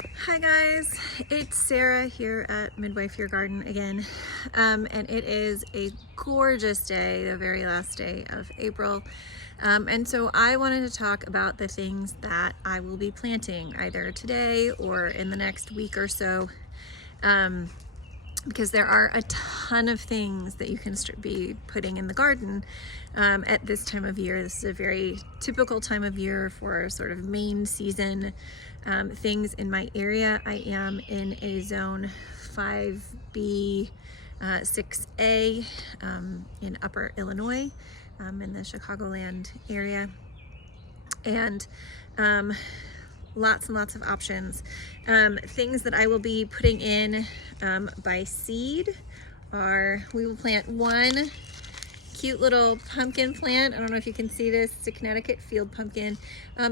Hi guys, it's Sarah here at Midwife Your Garden again, and it is a gorgeous day, the very last day of April, and so I wanted to talk about the things that I will be planting either today or in the next week or so, because there are a ton of things that you can be putting in the garden at this time of year. This is a very typical time of year for sort of main season things in my area. I am in a zone 5B, 6A in Upper Illinois, in the Chicagoland area. And lots and lots of options. Things that I will be putting in by seed are, we will plant one cute little pumpkin plant. I don't know if you can see this. It's a Connecticut field pumpkin.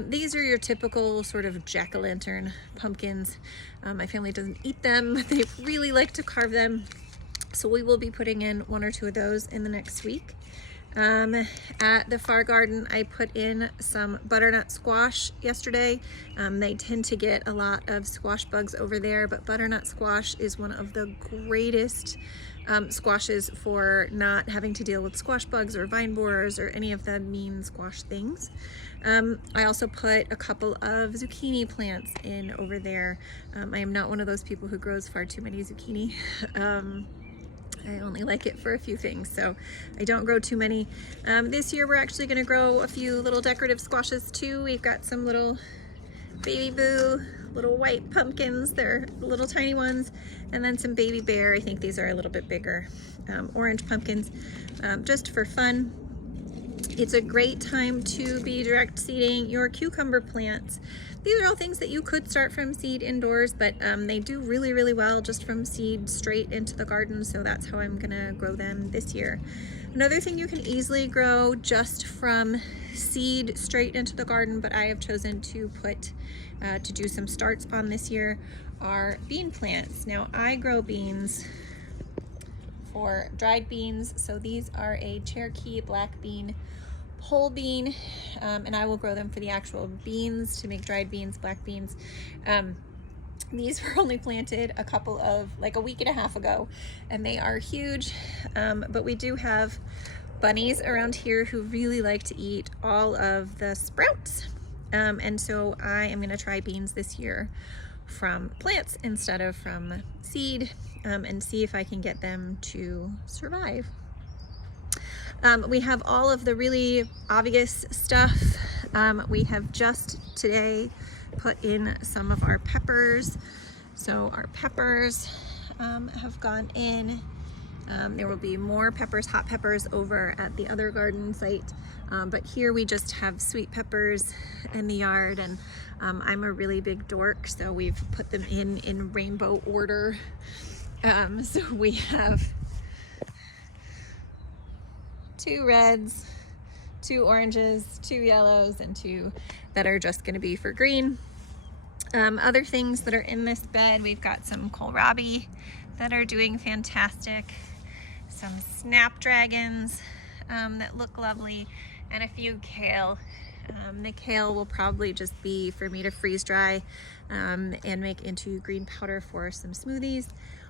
These are your typical sort of jack-o'-lantern pumpkins. My family doesn't eat them, but they really like to carve them. So we will be putting in one or two of those in the next week. At the Far Garden, I put in some butternut squash yesterday. They tend to get a lot of squash bugs over there, but butternut squash is one of the greatest squashes for not having to deal with squash bugs or vine borers or any of the mean squash things. I also put a couple of zucchini plants in over there. I am not one of those people who grows far too many zucchini. I only like it for a few things, so I don't grow too many. This year we're actually going to grow a few little decorative squashes too. We've got some little baby boo, little white pumpkins. They're little tiny ones, and then some baby bear. I think these are a little bit bigger. Orange pumpkins, just for fun. It's a great time to be direct seeding your cucumber plants. These are all things that you could start from seed indoors, but they do really, really well just from seed straight into the garden, so that's how I'm gonna grow them this year. Another thing you can easily grow just from seed straight into the garden, but I have chosen to put, to do some starts on this year, are bean plants. Now I grow beans for dried beans, so these are a Cherokee black bean whole bean, and I will grow them for the actual beans to make dried beans, black beans. These were only planted a week and a half ago, and they are huge, but we do have bunnies around here who really like to eat all of the sprouts, and so I am going to try beans this year from plants instead of from seed, and see if I can get them to survive. We have all of the really obvious stuff. We have just today put in some of our peppers. So our peppers have gone in. There will be more peppers, hot peppers, over at the other garden site. But here we just have sweet peppers in the yard, and I'm a really big dork, so we've put them in rainbow order. So we have 2 reds, 2 oranges, 2 yellows, and 2 that are just going to be for green. Other things that are in this bed, we've got some kohlrabi that are doing fantastic, some snapdragons that look lovely, and a few kale. The kale will probably just be for me to freeze dry and make into green powder for some smoothies.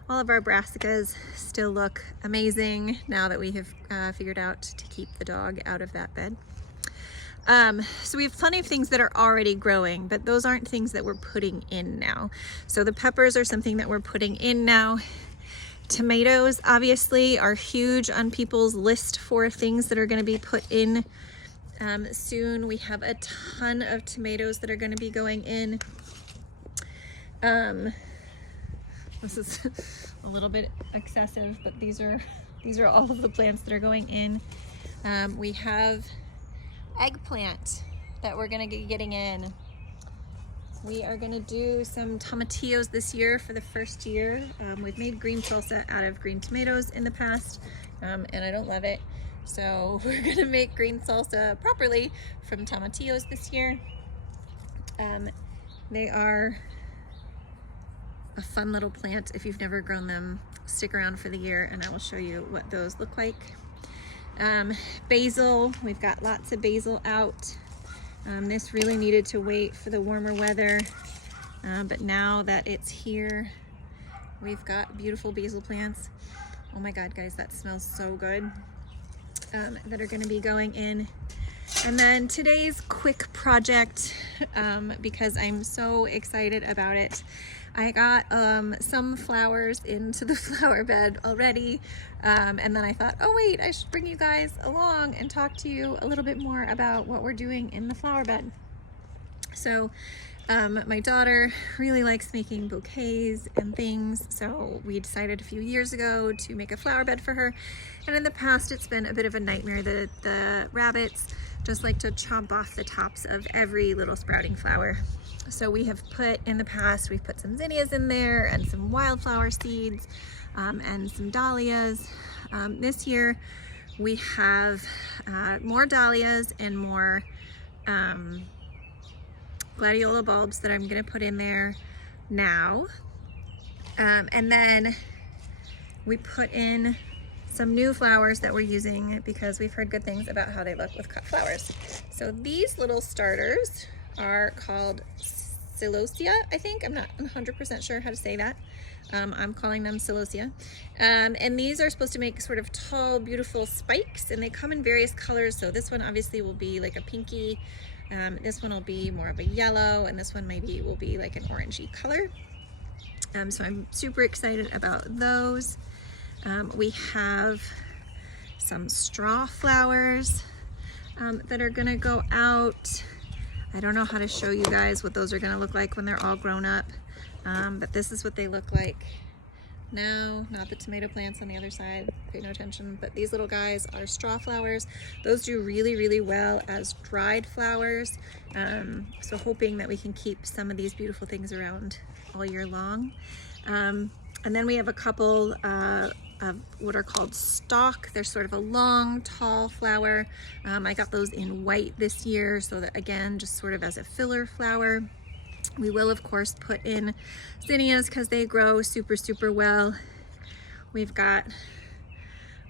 All of our brassicas still look amazing now that we have figured out to keep the dog out of that bed. So we have plenty of things that are already growing, but those aren't things that we're putting in now. So the peppers are something that we're putting in now. Tomatoes obviously are huge on people's list for things that are going to be put in soon. We have a ton of tomatoes that are going to be going in. This is a little bit excessive, but these are all of the plants that are going in. We have eggplant that we're gonna be getting in. We are gonna do some tomatillos this year for the first year. We've made green salsa out of green tomatoes in the past, and I don't love it. So we're gonna make green salsa properly from tomatillos this year. They are a fun little plant. If you've never grown them, stick around for the year and I will show you what those look like. Basil, we've got lots of basil out. This really needed to wait for the warmer weather. but now that it's here, we've got beautiful basil plants. Oh my God, guys, that smells so good. That are gonna be going in. And then today's quick project, because I'm so excited about it, I got some flowers into the flower bed already, and then I thought, oh wait, I should bring you guys along and talk to you a little bit more about what we're doing in the flower bed. So my daughter really likes making bouquets and things, so we decided a few years ago to make a flower bed for her. And in the past, it's been a bit of a nightmare. The rabbits just like to chomp off the tops of every little sprouting flower. So we have put, in the past, we've put some zinnias in there and some wildflower seeds and some dahlias. This year we have more dahlias and more gladiola bulbs that I'm gonna put in there now. And then we put in some new flowers that we're using because we've heard good things about how they look with cut flowers. So these little starters are called celosia, I think. I'm not 100% sure how to say that. I'm calling them celosia. And these are supposed to make sort of tall, beautiful spikes, and they come in various colors. So this one obviously will be like a pinky. This one will be more of a yellow, and this one maybe will be like an orangey color. So I'm super excited about those. We have some straw flowers that are gonna go out. I don't know how to show you guys what those are gonna look like when they're all grown up, but this is what they look like now, not the tomato plants on the other side, pay no attention, but these little guys are straw flowers. Those do really, really well as dried flowers. So hoping that we can keep some of these beautiful things around all year long. And then we have a couple of what are called stalk. They're sort of a long, tall flower. I got those in white this year, so that again, just sort of as a filler flower. We will of course put in zinnias because they grow super, super well. We've got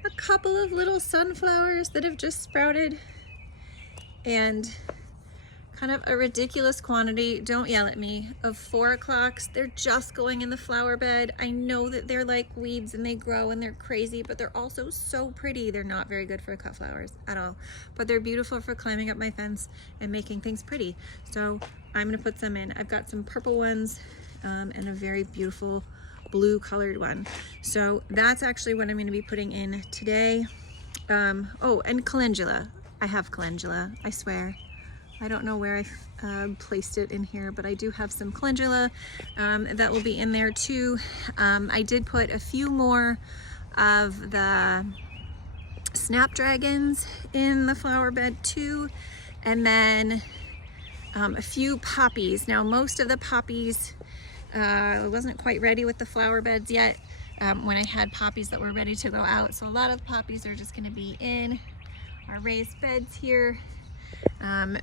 a couple of little sunflowers that have just sprouted, and kind of a ridiculous quantity, don't yell at me, of 4 o'clocks. They're just going in the flower bed. I know that they're like weeds and they grow and they're crazy, but they're also so pretty. They're not very good for cut flowers at all, but they're beautiful for climbing up my fence and making things pretty. So I'm gonna put some in. I've got some purple ones and a very beautiful blue colored one. So that's actually what I'm gonna be putting in today. Oh, and calendula. I have calendula, I swear. I don't know where I placed it in here, but I do have some calendula that will be in there too. I did put a few more of the snapdragons in the flower bed too, and then a few poppies. Now most of the poppies, I wasn't quite ready with the flower beds yet when I had poppies that were ready to go out. So a lot of poppies are just gonna be in our raised beds here.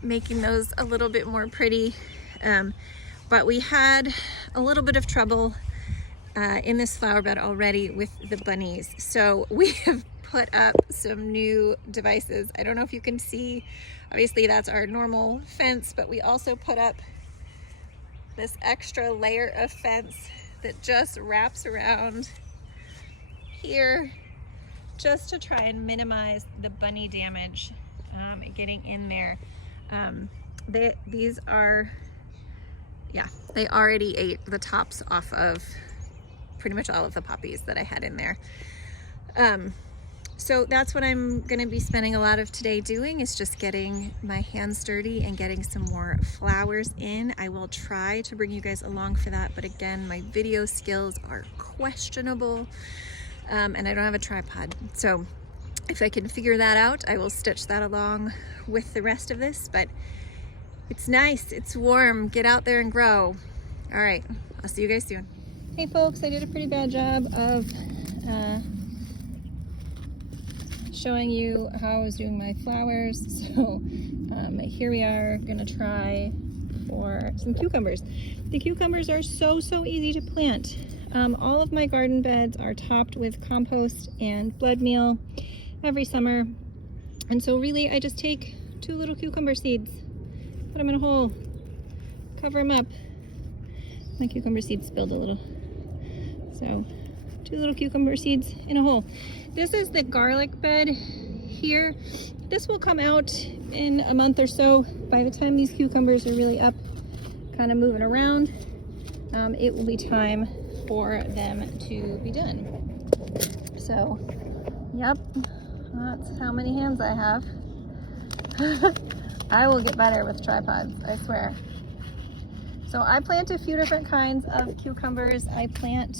Making those a little bit more pretty, but we had a little bit of trouble in this flower bed already with the bunnies, so we have put up some new devices. I don't know if you can see, obviously that's our normal fence, but we also put up this extra layer of fence that just wraps around here just to try and minimize the bunny damage getting in there. These are, yeah, they already ate the tops off of pretty much all of the poppies that I had in there. So that's what I'm gonna be spending a lot of today doing, is just getting my hands dirty and getting some more flowers in. I will try to bring you guys along for that, but again, my video skills are questionable, and I don't have a tripod. So if I can figure that out, I will stitch that along with the rest of this, but it's nice, it's warm, get out there and grow. All right, I'll see you guys soon. Hey folks, I did a pretty bad job of showing you how I was doing my flowers. So here we are gonna try for some cucumbers. The cucumbers are so easy to plant. All of my garden beds are topped with compost and blood meal every summer, and so really I just take 2 little cucumber seeds, put them in a hole, cover them up, my cucumber seeds spilled a little. So 2 little cucumber seeds in a hole. This is the garlic bed here. This will come out in a month or so. By the time these cucumbers are really up, kind of moving around, it will be time for them to be done. So, yep, that's how many hands I have. I will get better with tripods, I swear. So I plant a few different kinds of cucumbers. I plant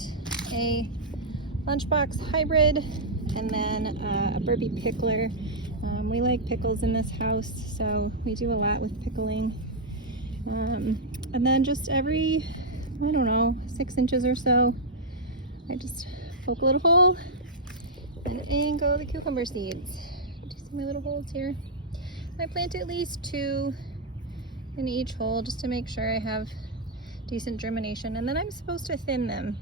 a lunchbox hybrid and then a Burby pickler. We like pickles in this house, so we do a lot with pickling. And then just every, I don't know, 6 inches or so, I just poke a little hole and in go the cucumber seeds. Do you see my little holes here? I plant at least 2 in each hole just to make sure I have decent germination, and then I'm supposed to thin them.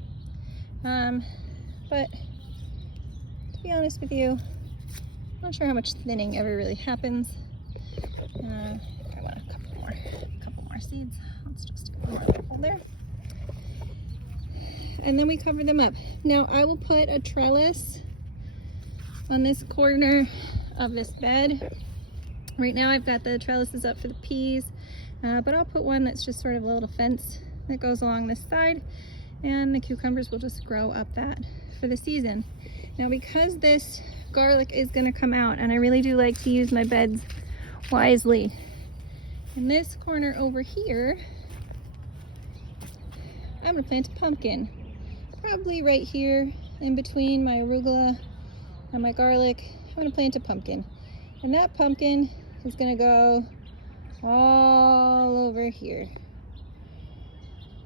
But to be honest with you, I'm not sure how much thinning ever really happens. I want a couple more seeds. Let's just stick one more hole there. And then we cover them up. Now I will put a trellis on this corner of this bed. Right now I've got the trellises up for the peas, but I'll put one that's just sort of a little fence that goes along this side, and the cucumbers will just grow up that for the season. Now because this garlic is going to come out, and I really do like to use my beds wisely, in this corner over here I'm going to plant a pumpkin, probably right here in between my arugula and my garlic. I'm going to plant a pumpkin, and that pumpkin is going to go all over here.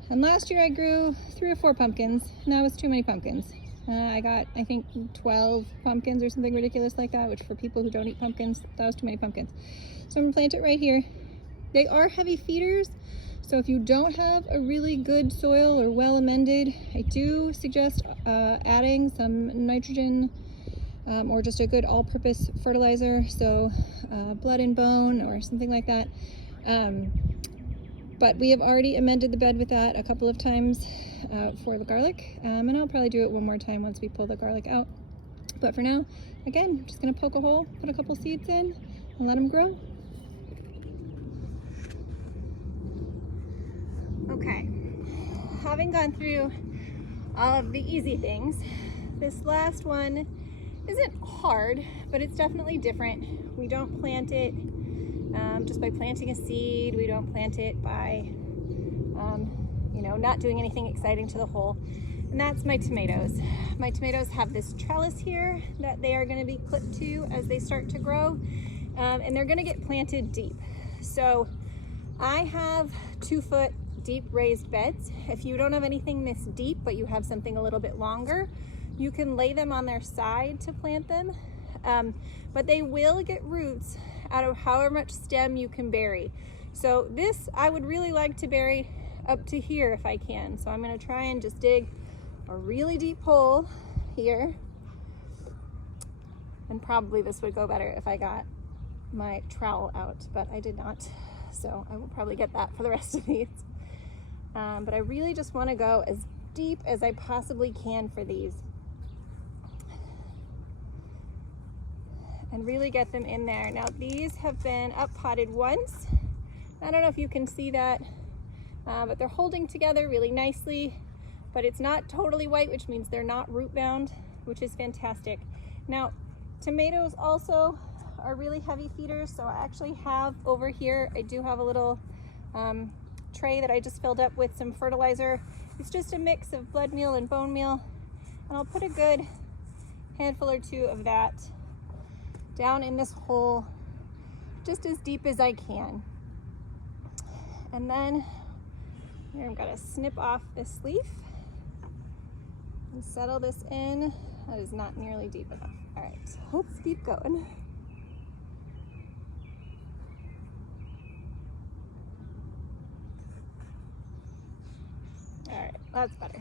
And last year I grew 3 or 4 pumpkins, and that was too many pumpkins. I got, I think, 12 pumpkins or something ridiculous like that, which for people who don't eat pumpkins, that was too many pumpkins. So I'm gonna plant it right here. They are heavy feeders, so if you don't have a really good soil or well amended, I do suggest adding some nitrogen or just a good all-purpose fertilizer, so Blood and Bone or something like that. But we have already amended the bed with that a couple of times for the garlic, and I'll probably do it one more time once we pull the garlic out. But for now, again, I'm just going to poke a hole, put a couple seeds in, and let them grow. Okay, having gone through all of the easy things, this last one isn't hard, but it's definitely different. We don't plant it just by planting a seed. We don't plant it by, you know, not doing anything exciting to the hole. And that's my tomatoes. My tomatoes have this trellis here that they are going to be clipped to as they start to grow, and they're going to get planted deep. So I have 2-foot deep raised beds. If you don't have anything this deep, but you have something a little bit longer, you can lay them on their side to plant them, but they will get roots out of however much stem you can bury. So this I would really like to bury up to here if I can. So I'm going to try and just dig a really deep hole here, and probably this would go better if I got my trowel out, but I did not, so I will probably get that for the rest of these. But I really just want to go as deep as I possibly can for these and really get them in there. Now these have been up potted once. I don't know if you can see that, but they're holding together really nicely, but it's not totally white, which means they're not root bound, which is fantastic. Now tomatoes also are really heavy feeders, so I actually have over here, I do have a little tray that I just filled up with some fertilizer. It's just a mix of blood meal and bone meal, and I'll put a good handful or 2 of that down in this hole just as deep as I can. And then here I'm gonna snip off this leaf and settle this in. That is not nearly deep enough. All right, let's keep going. All right, that's better.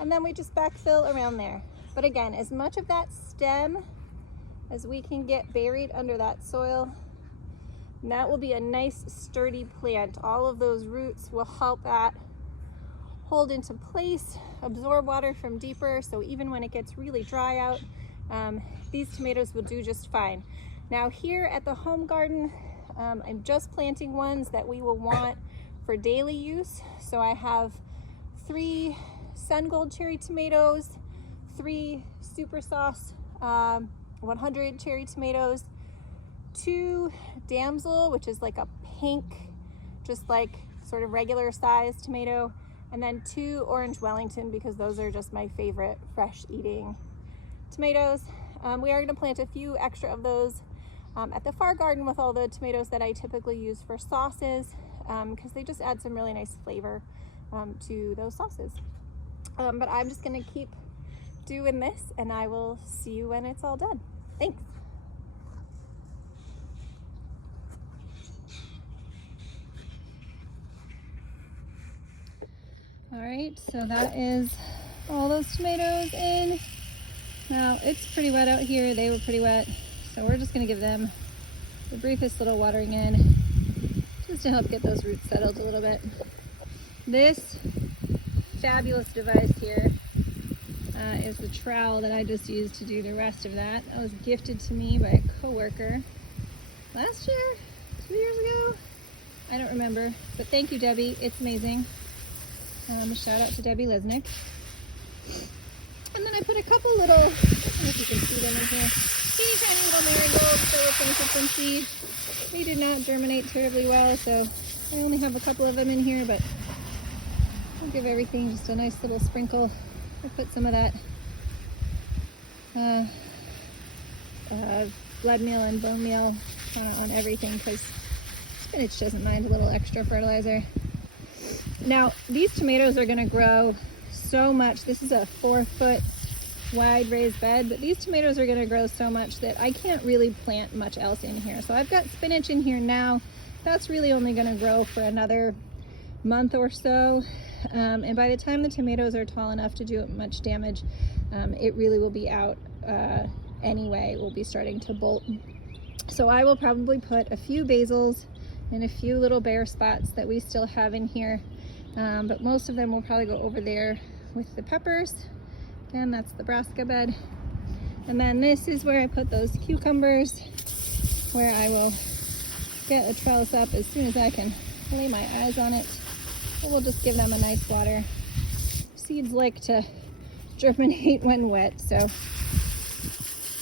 And then we just backfill around there. But again, as much of that stem as we can get buried under that soil, and that will be a nice sturdy plant. All of those roots will help that hold into place, absorb water from deeper, so even when it gets really dry out, these tomatoes will do just fine. Now here at the home garden, I'm just planting ones that we will want for daily use. So I have 3 Sun Gold cherry tomatoes, 3 Super Sauce 100 cherry tomatoes, 2 Damsel, which is like a pink, just like sort of regular sized tomato, and then 2 Orange Wellington, because those are just my favorite fresh eating tomatoes. We are going to plant a few extra of those at the far garden with all the tomatoes that I typically use for sauces, because they just add some really nice flavor to those sauces. But I'm just going to keep doing this, and I will see you when it's all done. Thanks. All right, so that is all those tomatoes in. Now it's pretty wet out here. They were pretty wet, so we're just gonna give them the briefest little watering in just to help get those roots settled a little bit. This fabulous device here is the trowel that I just used to do the rest of that. That was gifted to me by a coworker last year, 2 years ago. I don't remember, but thank you, Debbie. It's amazing. Shout out to Debbie Lesnick. And then I put a couple little, I don't know if you can see them in here, teeny tiny little marigolds that were planted from seed. They did not germinate terribly well, so I only have a couple of them in here, but I'll give everything just a nice little sprinkle. I put some of that blood meal and bone meal on everything, because spinach doesn't mind a little extra fertilizer. Now, these tomatoes are going to grow so much. This is a 4-foot wide raised bed, but these tomatoes are going to grow so much that I can't really plant much else in here. So I've got spinach in here now. That's really only going to grow for another month or so. And by the time the tomatoes are tall enough to do much damage, it really will be out anyway. It will be starting to bolt. So I will probably put a few basils and a few little bare spots that we still have in here. But most of them will probably go over there with the peppers. Again, that's the brassica bed. And then this is where I put those cucumbers, where I will get a trellis up as soon as I can lay my eyes on it. And we'll just give them a nice water. Seeds like to germinate when wet, so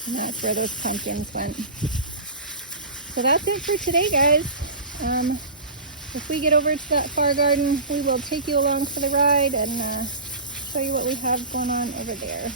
and that's where those pumpkins went. So that's it for today, guys. If we get over to that far garden, we will take you along for the ride and show you what we have going on over there.